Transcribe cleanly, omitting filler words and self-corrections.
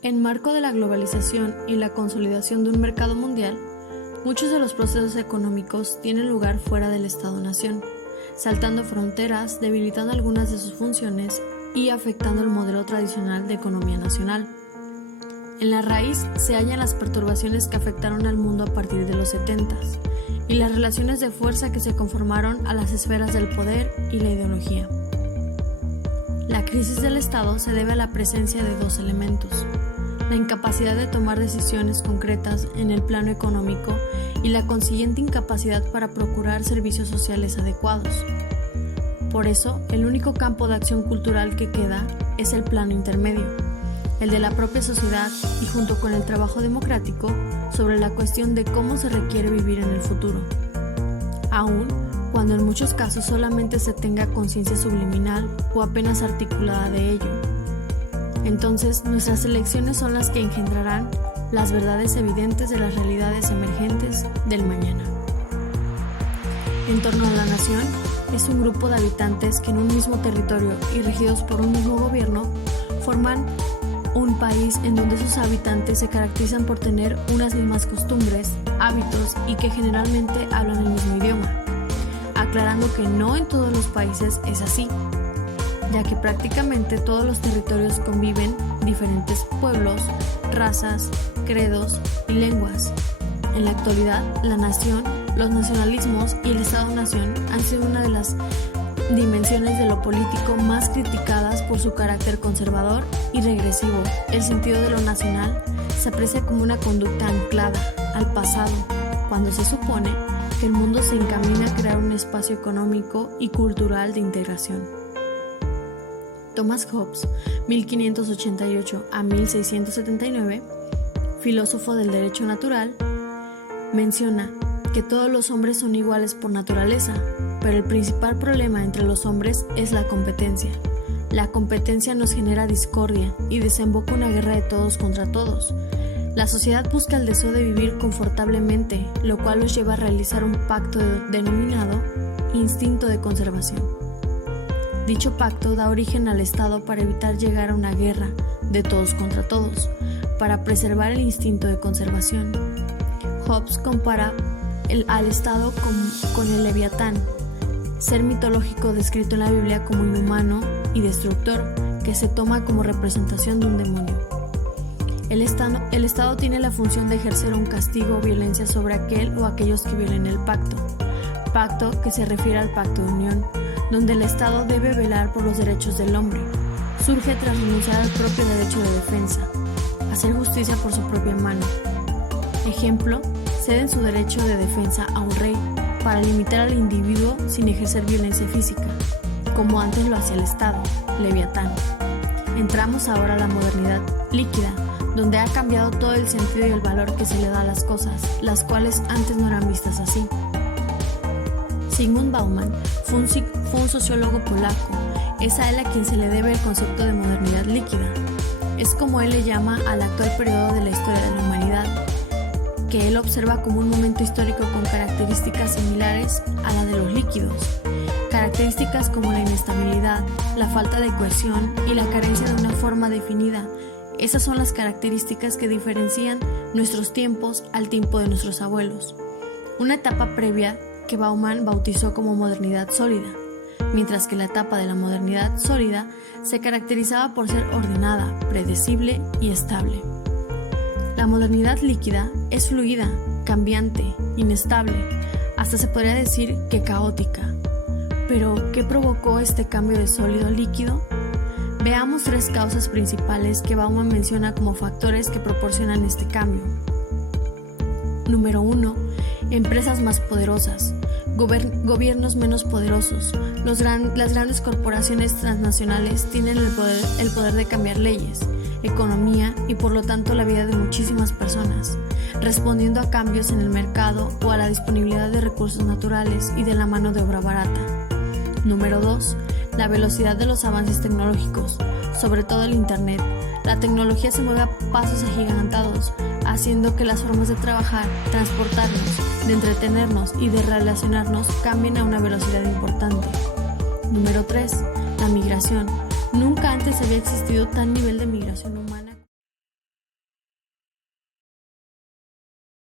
En marco de la globalización y la consolidación de un mercado mundial, muchos de los procesos económicos tienen lugar fuera del Estado-nación, saltando fronteras, debilitando algunas de sus funciones y afectando el modelo tradicional de economía nacional. En la raíz se hallan las perturbaciones que afectaron al mundo a partir de los 70s y las relaciones de fuerza que se conformaron a las esferas del poder y la ideología. La crisis del Estado se debe a la presencia de dos elementos: la incapacidad de tomar decisiones concretas en el plano económico y la consiguiente incapacidad para procurar servicios sociales adecuados. Por eso, el único campo de acción cultural que queda es el plano intermedio, el de la propia sociedad, y junto con el trabajo democrático sobre la cuestión de cómo se requiere vivir en el futuro, aun cuando en muchos casos solamente se tenga conciencia subliminal o apenas articulada de ello. Entonces, nuestras elecciones son las que engendrarán las verdades evidentes de las realidades emergentes del mañana. En torno a la nación, es un grupo de habitantes que en un mismo territorio y regidos por un mismo gobierno forman un país en donde sus habitantes se caracterizan por tener unas mismas costumbres, hábitos y que generalmente hablan el mismo idioma, aclarando que no en todos los países es así, ya que prácticamente todos los territorios conviven diferentes pueblos, razas, credos y lenguas. En la actualidad, la nación, los nacionalismos y el Estado-nación han sido una de las dimensiones de lo político más criticadas por su carácter conservador y regresivo. El sentido de lo nacional se aprecia como una conducta anclada al pasado, cuando se supone que el mundo se encamina a crear un espacio económico y cultural de integración. Thomas Hobbes, 1588 a 1679, filósofo del derecho natural, menciona que todos los hombres son iguales por naturaleza, pero el principal problema entre los hombres es la competencia. La competencia nos genera discordia y desemboca una guerra de todos contra todos. La sociedad busca el deseo de vivir confortablemente, lo cual los lleva a realizar un pacto denominado instinto de conservación. Dicho pacto da origen al Estado para evitar llegar a una guerra de todos contra todos, para preservar el instinto de conservación. Hobbes compara al Estado con el Leviatán, ser mitológico descrito en la Biblia como inhumano y destructor, que se toma como representación de un demonio. El Estado tiene la función de ejercer un castigo o violencia sobre aquel o aquellos que violen el pacto que se refiere al pacto de unión, donde el Estado debe velar por los derechos del hombre. Surge tras renunciar al propio derecho de defensa, hacer justicia por su propia mano. Ejemplo, ceden su derecho de defensa a un rey para limitar al individuo sin ejercer violencia física, como antes lo hacía el Estado, Leviatán. Entramos ahora a la modernidad líquida, donde ha cambiado todo el sentido y el valor que se le da a las cosas, las cuales antes no eran vistas así. Zygmunt Bauman fue un sociólogo polaco. Es a él a quien se le debe el concepto de modernidad líquida. Es como él le llama al actual periodo de la historia de la humanidad, que él observa como un momento histórico con características similares a la de los líquidos. Características como la inestabilidad, la falta de cohesión y la carencia de una forma definida. Esas son las características que diferencian nuestros tiempos al tiempo de nuestros abuelos. Una etapa previa que Bauman bautizó como modernidad sólida, mientras que la etapa de la modernidad sólida se caracterizaba por ser ordenada, predecible y estable. La modernidad líquida es fluida, cambiante, inestable, hasta se podría decir que caótica. Pero, ¿qué provocó este cambio de sólido a líquido? Veamos tres causas principales que Bauman menciona como factores que proporcionan este cambio. Número 1. Empresas más poderosas, gobiernos menos poderosos. Las grandes corporaciones transnacionales tienen el poder de cambiar leyes, economía y por lo tanto la vida de muchísimas personas, respondiendo a cambios en el mercado o a la disponibilidad de recursos naturales y de la mano de obra barata. Número 2. La velocidad de los avances tecnológicos, sobre todo el Internet. La tecnología se mueve a pasos agigantados, haciendo que las formas de trabajar, transportarnos, de entretenernos y de relacionarnos cambien a una velocidad importante. Número 3. La migración. Nunca antes había existido tal nivel de migración humana.